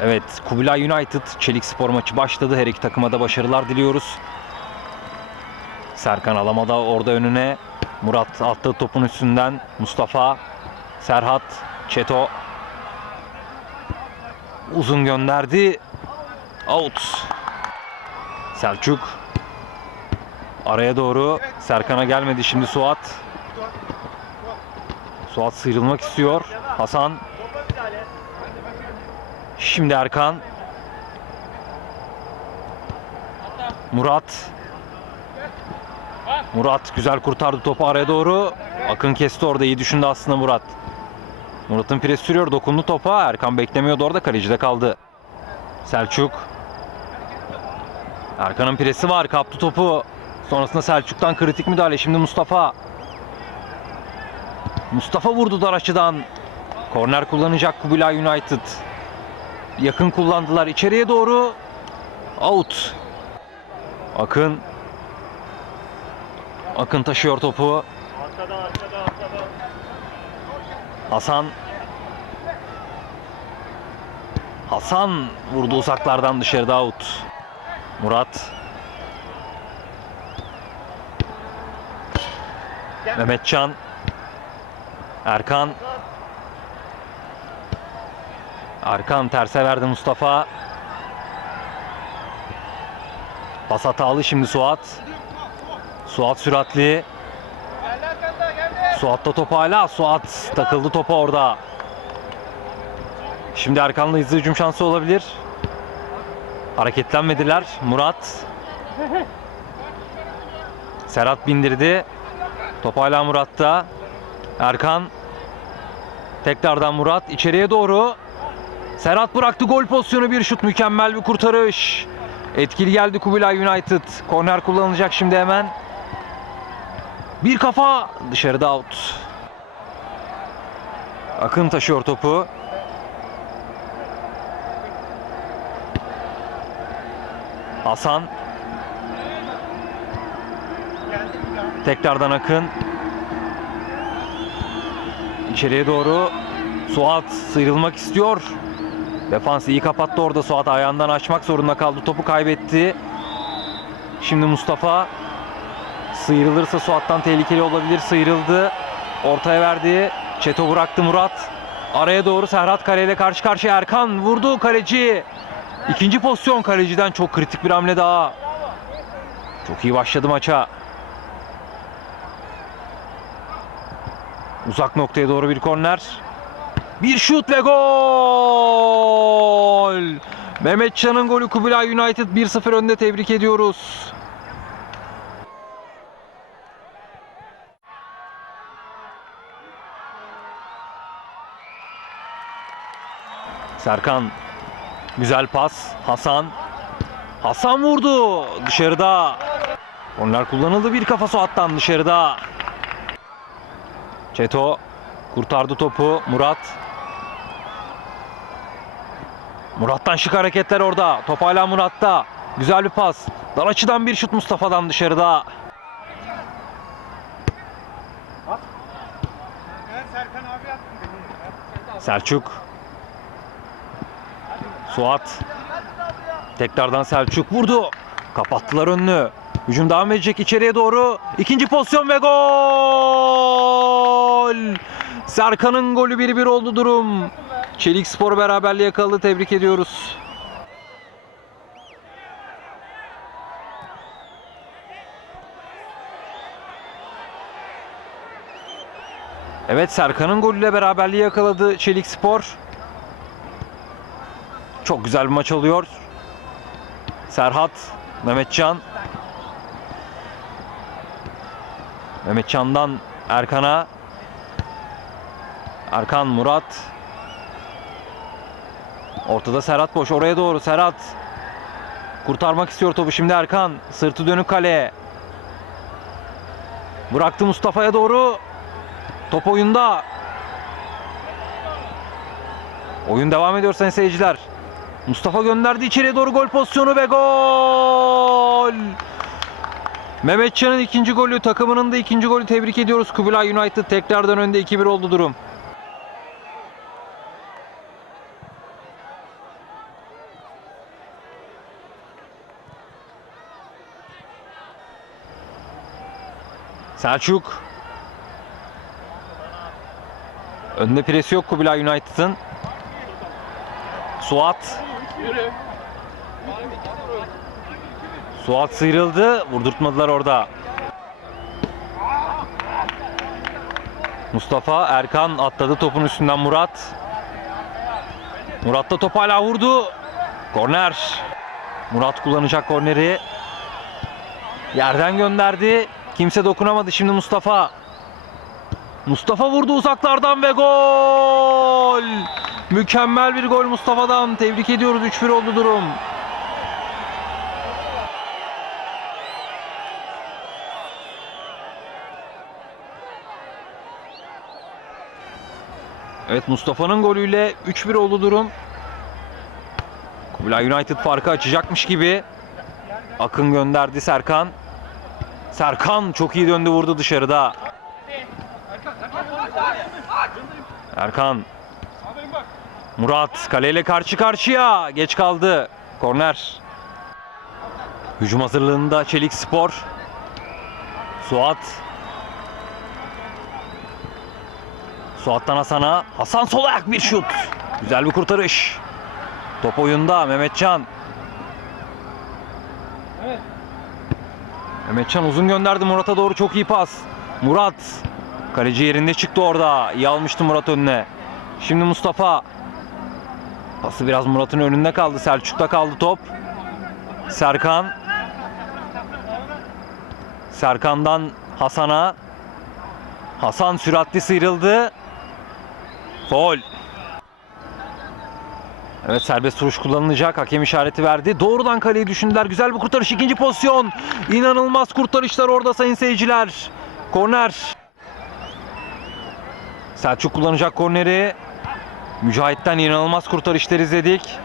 Evet Kubilay United Çelik Spor maçı başladı. Her iki takıma da başarılar diliyoruz. Serkan Alamada orada önüne. Murat attığı topun üstünden. Mustafa, Serhat, Çeto. Uzun gönderdi. Out. Selçuk. Araya doğru. Serkan'a gelmedi şimdi Suat. Suat sıyrılmak istiyor. Hasan. Şimdi Erkan. Murat. Murat güzel kurtardı topu araya doğru. Akın kesti orada iyi düşündü aslında Murat. Murat'ın pres sürüyor dokundu topa. Erkan beklemiyordu orada kalecide kaldı. Selçuk. Erkan'ın presi var kaptı topu. Sonrasında Selçuk'tan kritik müdahale. Şimdi Mustafa. Mustafa vurdu dar açıdan. Korner kullanacak Kubilay United. Yakın kullandılar içeriye doğru. Out. Akın. Akın taşıyor topu. Hasan. Hasan vurdu uzaklardan dışarıda out. Murat. Mehmetcan. Erkan. Erkan terse verdi Mustafa. Pas hatalı şimdi Suat. Suat süratli. Suat'ta top hala. Suat takıldı topa orada. Şimdi Erkan'la hızlı hücum şansı olabilir. Hareketlenmediler. Murat. Serhat bindirdi. Top hala Murat'ta. Erkan. Tekrardan Murat içeriye doğru. Serhat bıraktı gol pozisyonu bir şut mükemmel bir kurtarış. Etkili geldi Kubilay United. Korner kullanılacak şimdi hemen. Bir kafa dışarıda out. Akın taşıyor topu. Hasan. Tekrardan Akın. İçeriye doğru Suat sıyrılmak istiyor. Defans iyi kapattı orada Suat ayağından açmak zorunda kaldı. Topu kaybetti. Şimdi Mustafa Sıyrılırsa Suat'tan tehlikeli olabilir. Sıyrıldı. Ortaya verdi. Çeto bıraktı Murat. Araya doğru Serhat Kale karşı karşıya Erkan vurdu kaleci. İkinci pozisyon kaleciden çok kritik bir hamle daha. Çok iyi başladı maça. Uzak noktaya doğru bir korner. Bir şut ve gol. Mehmetcan'ın golü Kubilay United 1-0 önde tebrik ediyoruz. Serkan güzel pas. Hasan. Hasan vurdu. Dışarıda. Onlar kullanıldı bir kafa Suat'tan dışarıda. Çeto kurtardı topu. Murat. Murat'tan şık hareketler orada. Top hala Murat'ta. Güzel bir pas. Dar açıdan bir şut Mustafa'dan dışarıda. Selçuk. Suat. Tekrardan Selçuk vurdu. Kapattılar önünü. Hücum devam edecek içeriye doğru. İkinci pozisyon ve gol! Serkan'ın golü 1-1 oldu durum. Çelik Spor beraberliği yakaladı. Tebrik ediyoruz. Evet Serkan'ın golüyle beraberliği yakaladı Çelik Spor. Çok güzel bir maç oluyor. Serhat, Mehmetcan. Mehmetcan'dan Erkan'a. Erkan, Murat. Ortada Serhat boş. Oraya doğru Serhat. Kurtarmak istiyor topu şimdi Erkan. Sırtı dönük kaleye. Bıraktı Mustafa'ya doğru. Top oyunda. Oyun devam ediyor sayın seyirciler. Mustafa gönderdi içeriye doğru gol pozisyonu ve gol. Mehmetcan'ın ikinci golü, takımının da ikinci golü tebrik ediyoruz. Kubilay United tekrardan önde 2-1 oldu durum. Selçuk. Önde pres yok Kubilay United'ın. Suat. Suat sıyrıldı. Vurdurtmadılar orada. Mustafa Erkan atladı topun üstünden Murat. Murat da top hala vurdu. Korner. Murat kullanacak korneri. Yerden gönderdi. Kimse dokunamadı şimdi Mustafa. Mustafa vurdu uzaklardan ve gol! Mükemmel bir gol Mustafa'dan. Tebrik ediyoruz. 3-1 oldu durum. Evet Mustafa'nın golüyle 3-1 oldu durum. Kubilay United farkı açacakmış gibi. Akın gönderdi Serkan. Serkan çok iyi döndü vurdu dışarıda. Erkan. Murat kaleyle karşı karşıya. Geç kaldı. Korner. Hücum hazırlığında Çelik Spor. Suat. Suat'tan Hasan'a. Hasan sol ayak bir şut. Güzel bir kurtarış. Top oyunda Mehmetcan. Mehmetcan uzun gönderdi Murat'a doğru çok iyi pas. Murat. Kaleci yerinde çıktı orada. İyi almıştı Murat önüne. Şimdi Mustafa. Pası biraz Murat'ın önünde kaldı. Selçuk'ta kaldı top. Serkan. Serkan'dan Hasan'a. Hasan süratli sıyrıldı. Gol. Evet serbest vuruş kullanılacak. Hakem işareti verdi. Doğrudan kaleyi düşündüler. Güzel bir kurtarış. ikinci pozisyon. İnanılmaz kurtarışlar orada sayın seyirciler. Korner. Selçuk kullanacak korneri. Mücahit'ten inanılmaz kurtarışlar izledik.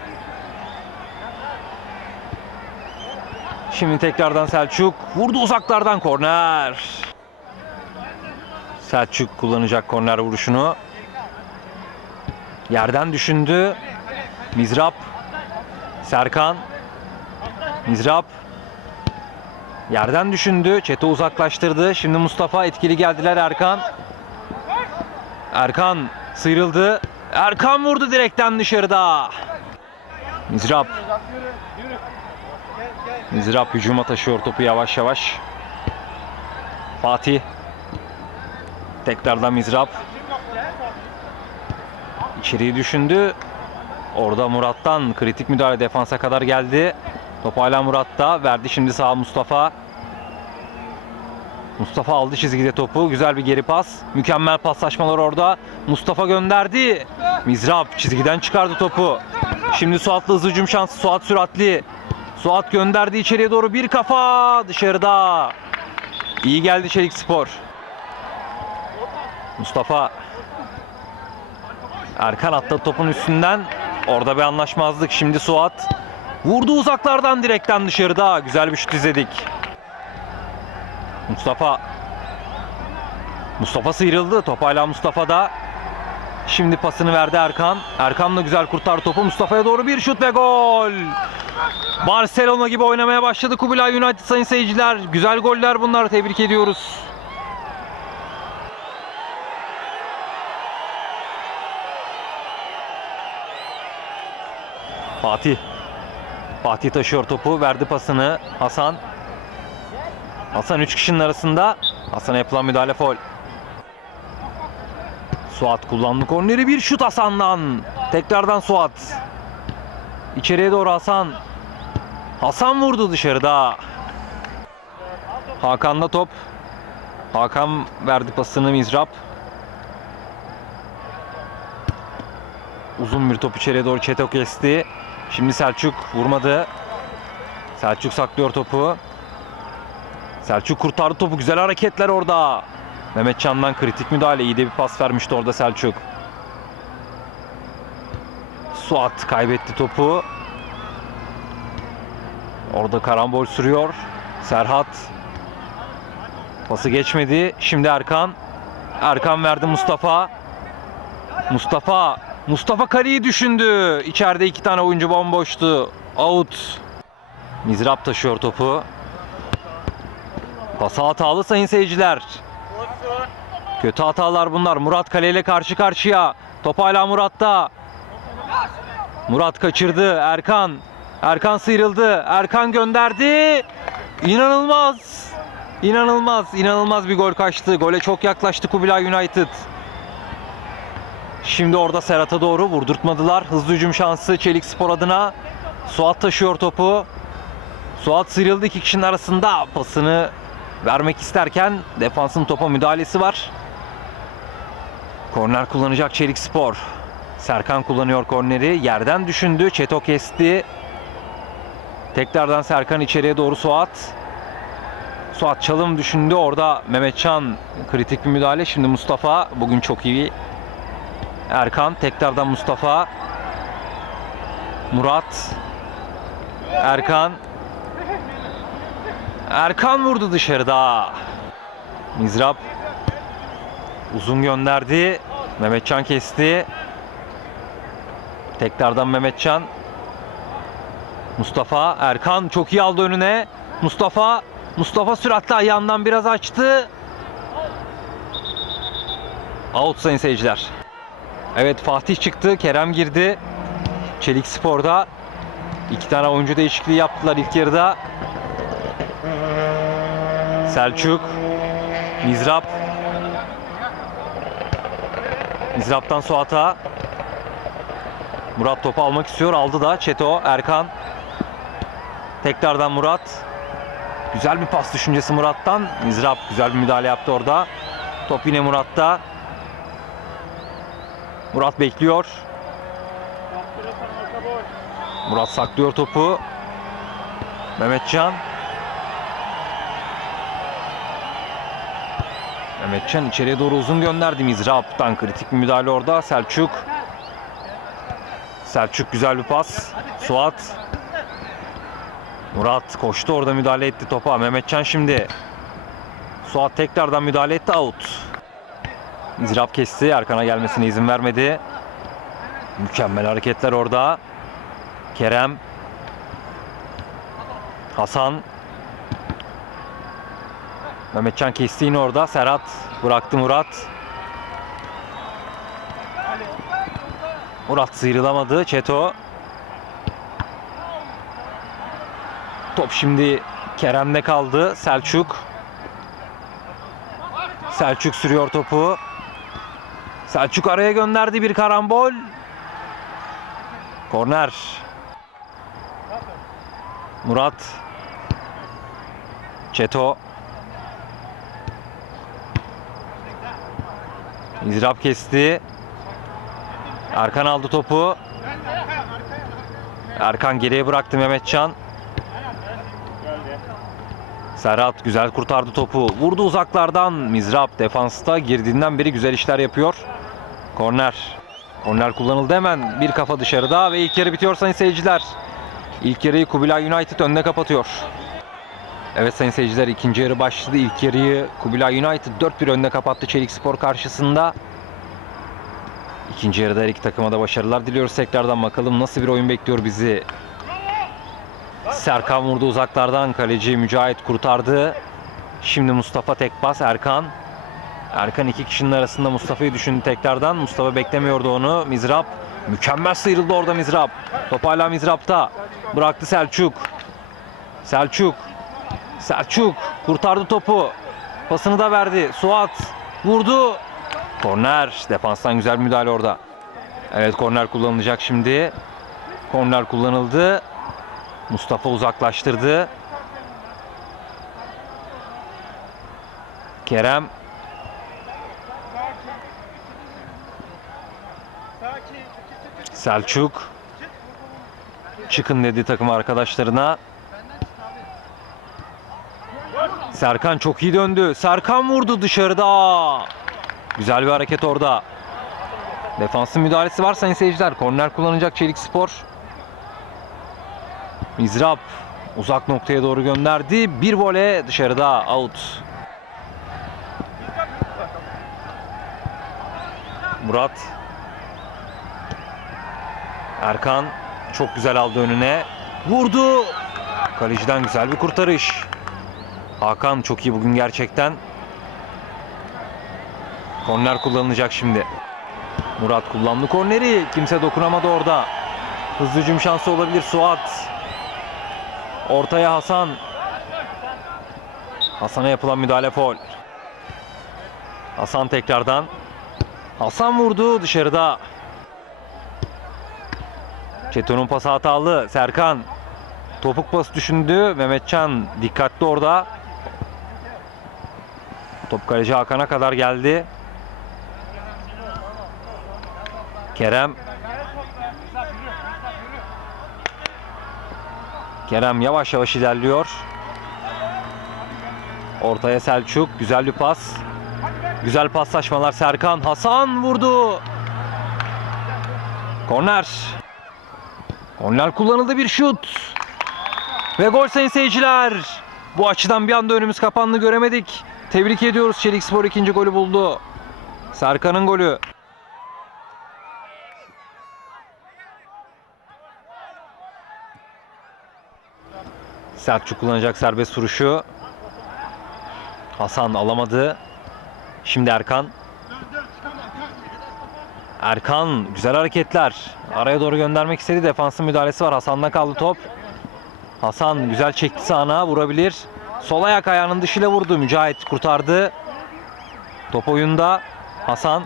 Şimdi tekrardan Selçuk. Vurdu uzaklardan korner. Selçuk kullanacak korner vuruşunu. Yerden düşündü. Mizrap. Serkan. Mizrap. Yerden düşündü. Çete uzaklaştırdı. Şimdi Mustafa etkili geldiler Erkan. Erkan sıyrıldı. Erkan vurdu direkten dışarıda. Mizrap. Mizrap hücuma taşıyor topu yavaş yavaş. Fatih. Tekrardan Mizrap. İçeriği düşündü. Orada Murat'tan kritik müdahale defansa kadar geldi. Top hala Murat'ta. Verdi şimdi sağ Mustafa. Mustafa aldı çizgide topu. Güzel bir geri pas. Mükemmel paslaşmalar orada. Mustafa gönderdi. Mizrap çizgiden çıkardı topu. Şimdi Suat'la hızlı hücum şansı. Suat süratli. Suat gönderdi içeriye doğru. Bir kafa dışarıda. İyi geldi Çelik Spor. Mustafa Erkan attı topun üstünden. Orada bir anlaşmazlık. Şimdi Suat vurdu uzaklardan direkten dışarıda. Güzel bir şut izledik. Mustafa Mustafa sıyrıldı. Top hala Mustafa'da. Şimdi pasını verdi Erkan. Erkan da güzel kurtar topu. Mustafa'ya doğru bir şut ve gol. Barcelona gibi oynamaya başladı Kubilay United sayın seyirciler. Güzel goller bunlar. Tebrik ediyoruz. Fatih. Fatih taşıyor topu. Verdi pasını. Hasan. Hasan 3 kişinin arasında. Hasan'a yapılan müdahale foul. Suat kullandı korneri. Bir şut Hasan'dan. Tekrardan Suat. İçeriye doğru Hasan. Hasan vurdu dışarıda. Hakan'da top. Hakan verdi pasını Mizrap. Uzun bir top içeriye doğru Çeto kesti. Şimdi Selçuk vurmadı. Selçuk saklıyor topu. Selçuk kurtardı topu. Güzel hareketler orada. Mehmetcan'dan kritik müdahale. İyi de bir pas vermişti orada Selçuk. Suat kaybetti topu. Orada karambol sürüyor. Serhat. Pası geçmedi. Şimdi Erkan. Erkan verdi Mustafa. Mustafa. Mustafa kaleyi düşündü. İçeride iki tane oyuncu bomboştu. Out. Mizrap taşıyor topu. Pası hatalı sayın seyirciler. Kötü hatalar bunlar. Murat kaleyle karşı karşıya. Top hala Murat'ta. Murat kaçırdı. Erkan. Erkan sıyrıldı. Erkan gönderdi. İnanılmaz. İnanılmaz. İnanılmaz bir gol kaçtı. Gole çok yaklaştı Kubilay United. Şimdi orada Serhat'a doğru vurdurtmadılar. Hızlı hücum şansı Çelik Spor adına. Suat taşıyor topu. Suat sıyrıldı iki kişinin arasında. Pasını vermek isterken defansın topa müdahalesi var. Korner kullanacak Çelik Spor. Serkan kullanıyor korneri. Yerden düşündü. Çeto kesti. Tekrardan Serkan içeriye doğru Suat. Suat çalım düşündü. Orada Mehmetcan kritik bir müdahale. Şimdi Mustafa bugün çok iyi. Erkan tekrardan Mustafa. Murat. Erkan. Erkan vurdu dışarıda. Mizrap uzun gönderdi. Mehmetcan kesti. Tekrardan Mehmetcan. Mustafa Erkan çok iyi aldı önüne. Mustafa Mustafa süratle ayağından biraz açtı. Out sayın seyirciler. Evet Fatih çıktı, Kerem girdi. Çelik Spor'da iki tane oyuncu değişikliği yaptılar ilk yarıda. Selçuk, Mizrap. Mizrap'tan Suat'a. Murat topu almak istiyor. Aldı da Çeto, Erkan. Tekrardan Murat. Güzel bir pas düşüncesi Murat'tan. Mizrap güzel bir müdahale yaptı orada. Top yine Murat'ta. Murat bekliyor. Murat saklıyor topu. Mehmetcan. Mehmetcan içeriye doğru uzun gönderdi Mizrap'tan kritik bir müdahale orada. Selçuk. Selçuk güzel bir pas. Suat. Murat koştu orada müdahale etti topa. Mehmetcan şimdi. Suat tekrardan müdahale etti out. Mizrap kesti. Arkana gelmesine izin vermedi. Mükemmel hareketler orada. Kerem. Hasan. Mehmetcan kesti yine orada. Serhat bıraktı Murat. Murat sıyrılamadı. Çeto. Top şimdi Kerem'de kaldı. Selçuk. Selçuk sürüyor topu. Selçuk araya gönderdi bir karambol. Korner. Murat. Çeto. İzrap kesti. Erkan aldı topu. Erkan geriye bıraktı Mehmetcan. Serhat güzel kurtardı topu. Vurdu uzaklardan. Mizrap defansta girdiğinden beri güzel işler yapıyor. Korner. Korner kullanıldı hemen. Bir kafa dışarıda ve ilk yarı bitiyor sayın seyirciler. İlk yarıyı Kubilay United önüne kapatıyor. Evet sayın seyirciler ikinci yarı başladı. İlk yarıyı Kubilay United 4-1 önüne kapattı Çelik Spor karşısında. İkinci yarıda her iki takıma da başarılar diliyoruz. Tekrardan bakalım nasıl bir oyun bekliyor bizi. Serkan vurdu uzaklardan. Kaleci Mücahit kurtardı. Şimdi Mustafa tek pas Erkan. Erkan iki kişinin arasında Mustafa'yı düşündü tekrardan. Mustafa beklemiyordu onu. Mizrap mükemmel sıyrıldı orada Mizrap. Top hala Mizrap'ta. Bıraktı Selçuk. Selçuk. Selçuk kurtardı topu. Pasını da verdi. Suat vurdu. Korner. Defanstan güzel müdahale orada. Evet korner kullanılacak şimdi. Korner kullanıldı. Mustafa uzaklaştırdı. Kerem Selçuk çıkın dedi takım arkadaşlarına. Serkan çok iyi döndü. Serkan vurdu dışarıda. Güzel bir hareket orada. Defansın müdahalesi var sayın seyirciler. Korner kullanacak Çelik Spor. Mizrap uzak noktaya doğru gönderdi. Bir vole dışarıda out. Murat Erkan çok güzel aldı önüne. Vurdu. Kaleciden güzel bir kurtarış. Hakan çok iyi bugün gerçekten. Korner kullanılacak şimdi. Murat kullandı korneri. Kimse dokunamadı orada. Hızlı hücum şansı olabilir Suat. Ortaya Hasan. Hasan'a yapılan müdahale foul. Hasan tekrardan. Hasan vurdu dışarıda. Çeton'un pası hatalı. Serkan. Topuk pas düşündü. Mehmetcan dikkatli orada. Top kaleci Hakan'a kadar geldi. Kerem. Kerem yavaş yavaş ilerliyor. Ortaya Selçuk. Güzel bir pas. Güzel paslaşmalar Serkan. Hasan vurdu. Korner. Korner kullanıldı bir şut. Ve gol sayın seyirciler. Bu açıdan bir anda önümüz kapandı göremedik. Tebrik ediyoruz Çelik Spor ikinci golü buldu. Serkan'ın golü. Selçuk kullanacak serbest vuruşu. Hasan alamadı. Şimdi Erkan. Erkan güzel hareketler. Araya doğru göndermek istedi. Defansın müdahalesi var. Hasan'da kaldı top. Hasan güzel çekti sağına vurabilir. Sol ayak ayağının dışıyla vurdu. Mücahit kurtardı. Top oyunda. Hasan.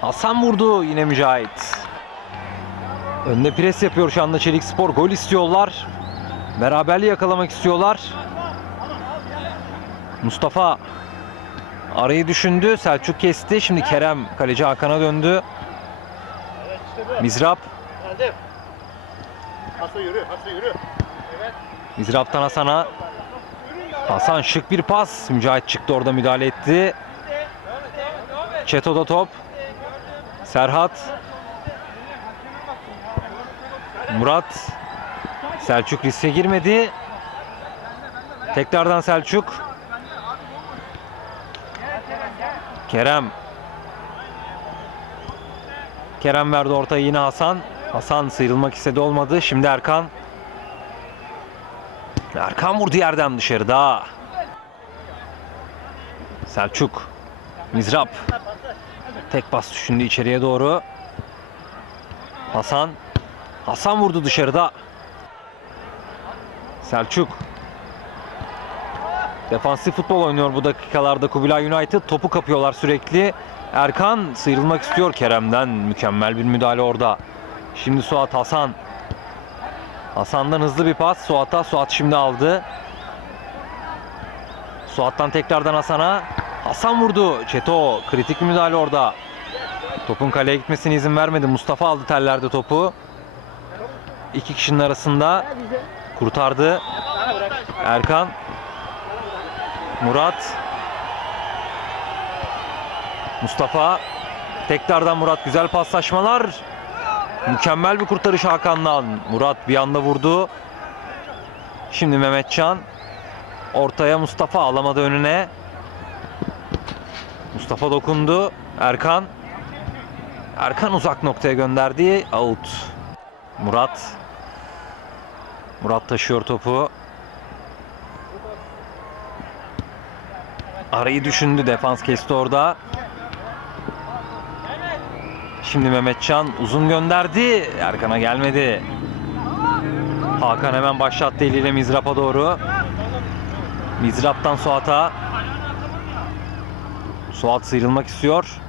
Hasan vurdu yine Mücahit. Önde pres yapıyor şu anda Çelik Spor. Gol istiyorlar. Beraberliği yakalamak istiyorlar. Mustafa arayı düşündü. Selçuk kesti. Şimdi Kerem kaleci Hakan'a döndü. Mizrap. Mizrap'tan Hasan'a. Hasan şık bir pas. Mücahit çıktı orada müdahale etti. Çeto'da top. Serhat. Murat. Selçuk riske girmedi. Tekrardan Selçuk. Kerem. Kerem verdi ortaya yine Hasan. Hasan sıyrılmak istedi olmadı. Şimdi Erkan. Erkan vurdu yerden dışarıda. Selçuk. Mizrap. Tek pas düşündü içeriye doğru. Hasan. Hasan vurdu dışarıda. Selçuk. Defansif futbol oynuyor bu dakikalarda Kubilay United. Topu kapıyorlar sürekli. Erkan sıyrılmak istiyor Kerem'den. Mükemmel bir müdahale orada. Şimdi Suat Hasan. Hasan'dan hızlı bir pas. Suat'a. Suat şimdi aldı. Suat'tan tekrardan Hasan'a. Hasan vurdu. Çeto kritik bir müdahale orada. Topun kaleye gitmesine izin vermedi. Mustafa aldı tellerde topu. İki kişinin arasında kurtardı. Erkan. Murat. Mustafa. Tekrardan Murat güzel paslaşmalar. Mükemmel bir kurtarış Hakan'dan. Murat bir anda vurdu. Şimdi Mehmetcan. Ortaya Mustafa alamadı önüne. Mustafa dokundu. Erkan. Erkan uzak noktaya gönderdi. Out. Murat. Murat taşıyor topu. Arayı düşündü. Defans kesti orada. Şimdi Mehmetcan uzun gönderdi. Erkan'a gelmedi. Hakan hemen başlattı eliyle Mizrap'a doğru. Mizrap'tan Suat'a. Suat sıyrılmak istiyor.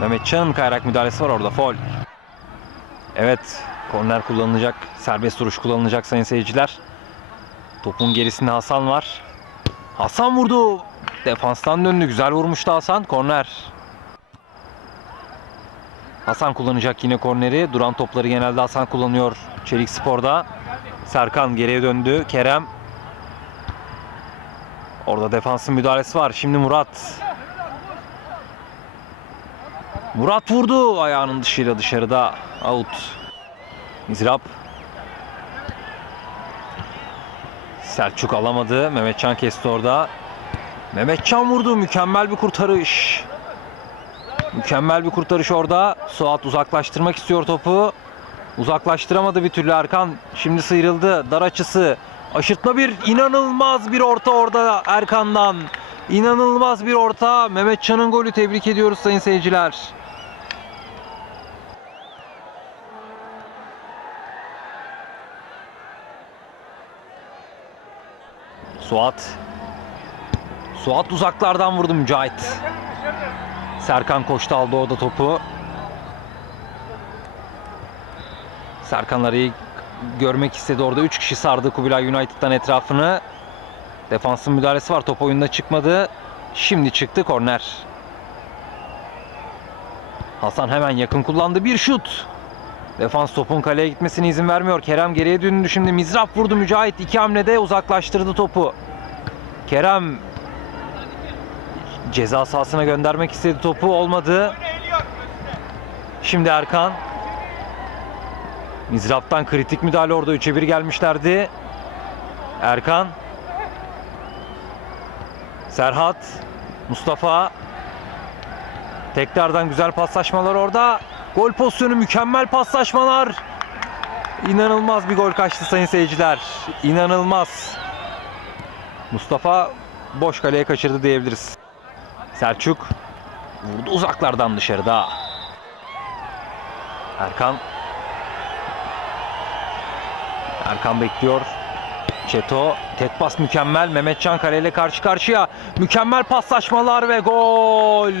Mehmetcan'ın kayrak müdahalesi var orada. Fol. Evet. Korner kullanılacak. Serbest duruş kullanılacak sayın seyirciler. Topun gerisinde Hasan var. Hasan vurdu. Defanstan döndü. Güzel vurmuştu Hasan. Korner. Hasan kullanacak yine korneri. Duran topları genelde Hasan kullanıyor Çelik Spor'da. Serkan geriye döndü. Kerem. Orada defansın müdahalesi var. Şimdi Murat. Murat vurdu ayağının dışıyla dışarıda. Out. Mizrap. Selçuk alamadı. Mehmetcan kesti orada. Mehmetcan vurdu. Mükemmel bir kurtarış. Mükemmel bir kurtarış orada. Suat uzaklaştırmak istiyor topu. Uzaklaştıramadı bir türlü Erkan. Şimdi sıyrıldı. Dar açısı. Aşırtma bir inanılmaz bir orta orada Erkan'dan. İnanılmaz bir orta. Mehmetcan'ın golü tebrik ediyoruz sayın seyirciler. Suat. Suat uzaklardan vurdu Mücahit. Serkan koştu aldı orada topu. Serkanları iyi görmek istedi orada. 3 kişi sardı Kubilay United'dan etrafını. Defansın müdahalesi var. Top oyunda çıkmadı. Şimdi çıktı korner. Hasan hemen yakın kullandı. Bir şut. Defans topun kaleye gitmesine izin vermiyor. Kerem geriye döndü şimdi. Mizraf vurdu Mücahit. iki hamlede uzaklaştırdı topu. Kerem ceza sahasına göndermek istedi topu. Olmadı. Şimdi Erkan. Mizraf'tan kritik müdahale orada 3'e 1 gelmişlerdi. Erkan. Serhat. Mustafa. Tekrardan güzel paslaşmalar orada. Gol pozisyonu mükemmel paslaşmalar. İnanılmaz bir gol kaçtı sayın seyirciler. İnanılmaz. Mustafa boş kaleye kaçırdı diyebiliriz. Selçuk vurdu uzaklardan dışarıda. Erkan Erkan bekliyor. Çeto tek pas mükemmel. Mehmetcan kaleyle karşı karşıya. Mükemmel paslaşmalar ve gol.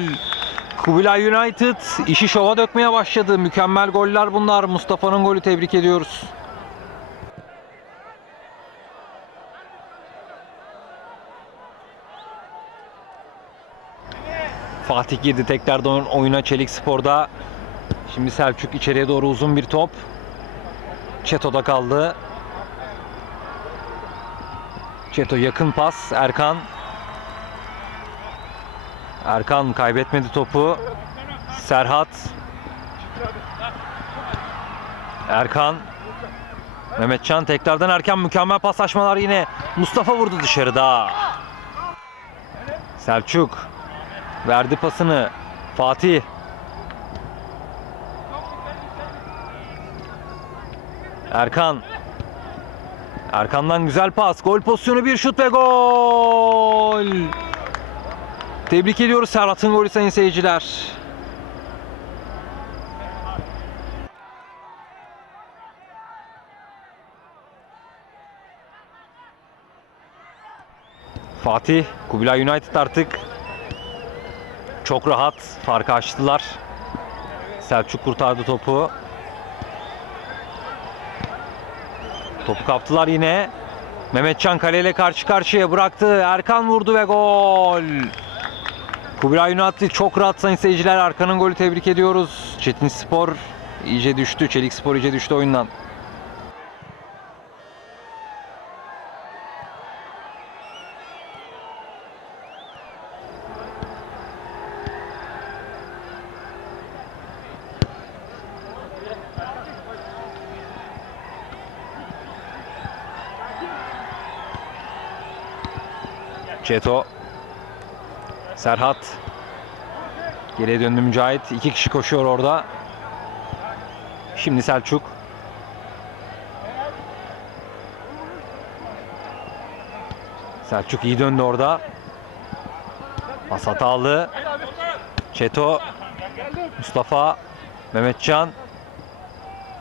Kubilay United işi şova dökmeye başladı. Mükemmel goller bunlar. Mustafa'nın golü tebrik ediyoruz. Fatih girdi tekrardan oyuna Çelik Spor'da. Şimdi Selçuk içeriye doğru uzun bir top. Çeto'da kaldı. Çeto yakın pas. Erkan. Erkan kaybetmedi topu. Serhat. Erkan. Mehmetcan tekrardan Erkan mükemmel paslaşmalar yine. Mustafa vurdu dışarıda. Selçuk verdi pasını. Fatih. Erkan. Erkan'dan güzel pas. Gol pozisyonu bir şut ve gol. Tebrik ediyoruz Serhat'ın golü sayın seyirciler. Fatih, Kubilay United artık çok rahat farkı açtılar. Selçuk kurtardı topu. Topu kaptılar yine. Mehmetcan kaleyle karşı karşıya bıraktı. Erkan vurdu ve gol. Kubilay United çok rahat sayın seyirciler. Erkan'ın golü tebrik ediyoruz. Çetin Spor iyice düştü. Çelik Spor iyice düştü oyundan. Çeto. Serhat. Geriye döndü Mücahit. İki kişi koşuyor orada. Şimdi Selçuk. Selçuk iyi döndü orada. Pas hatalı. Çeto. Mustafa. Mehmetcan.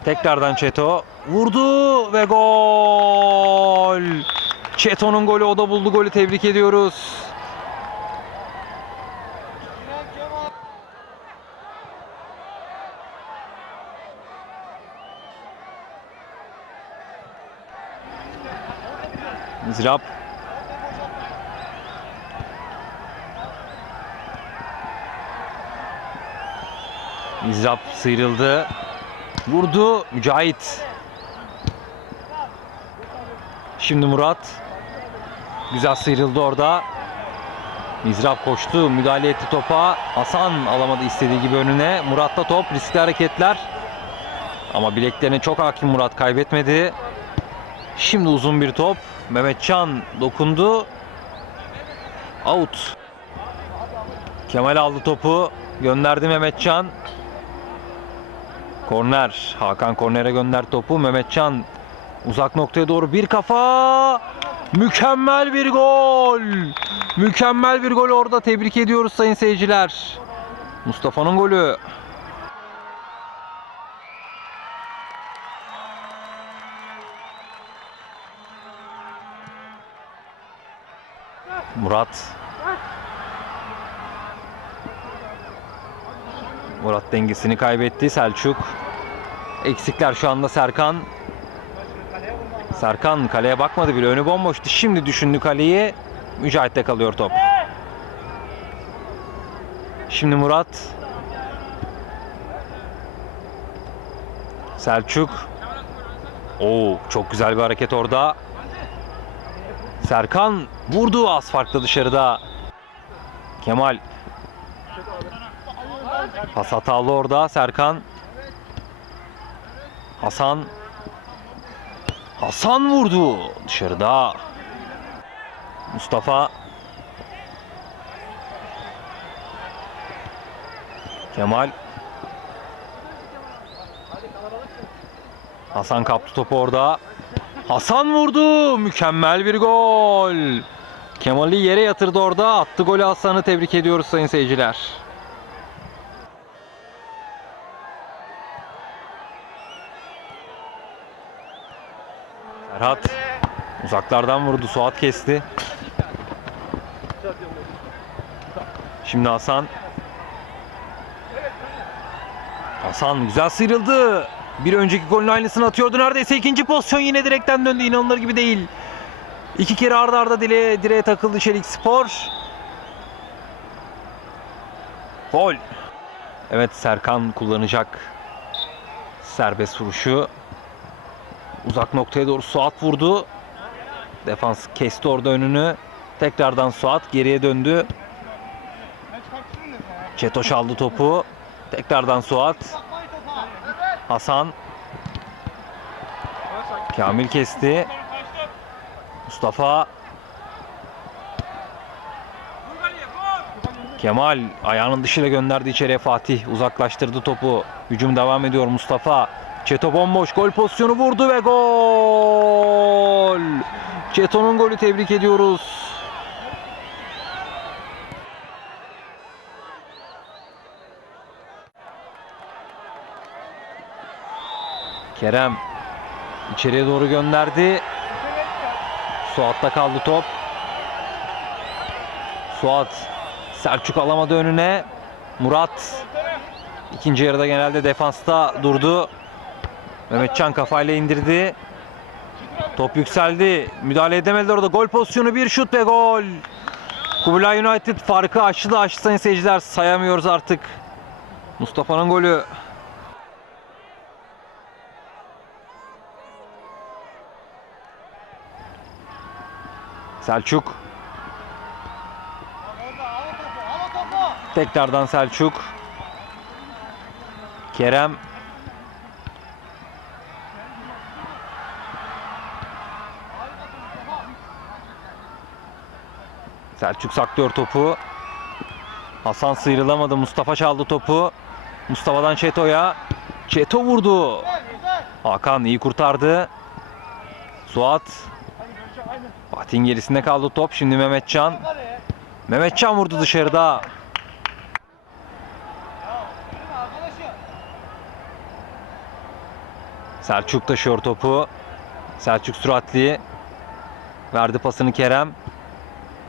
Tekrardan Çeto. Vurdu ve gol. Çeto'nun golü o da buldu golü tebrik ediyoruz. Mizrap. Mizrap sıyrıldı. Vurdu Mücahit. Şimdi Murat. Güzel sıyrıldı orada. Mizrap koştu. Müdahale etti topa. Hasan alamadı istediği gibi önüne. Murat'ta top. Riskli hareketler. Ama bileklerine çok hakim Murat kaybetmedi. Şimdi uzun bir top. Mehmetcan dokundu. Out. Kemal aldı topu. Gönderdi Mehmetcan. Korner. Hakan kornere gönder topu. Mehmetcan uzak noktaya doğru bir kafa. Mükemmel bir gol. Mükemmel bir gol orada. Tebrik ediyoruz sayın seyirciler. Mustafa'nın golü. Murat. Murat dengesini kaybetti. Selçuk. Eksikler şu anda Serkan. Serkan kaleye bakmadı bile. Önü bomboştu. Şimdi düşündü kaleyi. Mücahit'te kalıyor top. Şimdi Murat. Selçuk. Oo çok güzel bir hareket orada. Serkan vurdu az farklı dışarıda. Kemal. Pas hatalı orada Serkan. Hasan. Hasan vurdu dışarıda. Mustafa. Kemal. Hasan kaptı topu orada. Hasan vurdu. Mükemmel bir gol. Kemal'i yere yatırdı orada. Attı golü Hasan'ı tebrik ediyoruz sayın seyirciler. Serhat uzaklardan vurdu. Suat kesti. Şimdi Hasan. Hasan güzel sıyrıldı. Bir önceki golün aynısını atıyordu. Neredeyse ikinci pozisyon yine direkten döndü. İnanılır gibi değil. İki kere arda arda direğe, direğe takıldı Çelik Spor. Gol. Evet Serkan kullanacak serbest vuruşu. Uzak noktaya doğru Suat vurdu. Defans kesti orada önünü. Tekrardan Suat geriye döndü. Çetoş aldı topu. Tekrardan Suat. Hasan. Kamil kesti. Mustafa. Kemal ayağının dışıyla gönderdi içeriye Fatih. Uzaklaştırdı topu. Hücum devam ediyor Mustafa. Çeto bomboş gol pozisyonu vurdu ve gol. Çeto'nun golü tebrik ediyoruz. Kerem içeriye doğru gönderdi. Suat'ta kaldı top. Suat Selçuk alamadı önüne. Murat ikinci yarıda genelde defansta durdu. Mehmetcan kafayla indirdi. Top yükseldi. Müdahale edemediler orada. Gol pozisyonu bir şut ve gol. Kubilay United farkı açtı açtı sayın seyirciler. Sayamıyoruz artık. Mustafa'nın golü. Selçuk. Tekrardan Selçuk. Kerem. Selçuk saklıyor topu. Hasan sıyrılamadı. Mustafa çaldı topu. Mustafa'dan Çeto'ya. Çeto vurdu. Hakan iyi kurtardı. Suat. Fatih'in gerisinde kaldı top. Şimdi Mehmetcan. Mehmetcan vurdu dışarıda. Selçuk taşıyor topu. Selçuk süratli. Verdi pasını Kerem.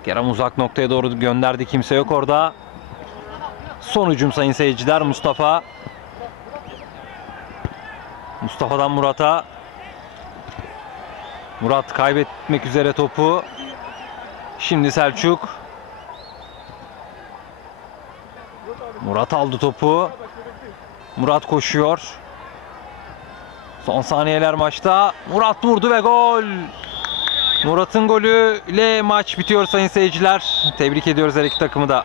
Kerem uzak noktaya doğru gönderdi. Kimse yok orada. Son hücum sayın seyirciler. Mustafa. Mustafa'dan Murat'a. Murat kaybetmek üzere topu. Şimdi Selçuk. Murat aldı topu. Murat koşuyor. Son saniyeler maçta. Murat vurdu ve gol. Murat'ın golüyle maç bitiyor sayın seyirciler. Tebrik ediyoruz her iki takımı da.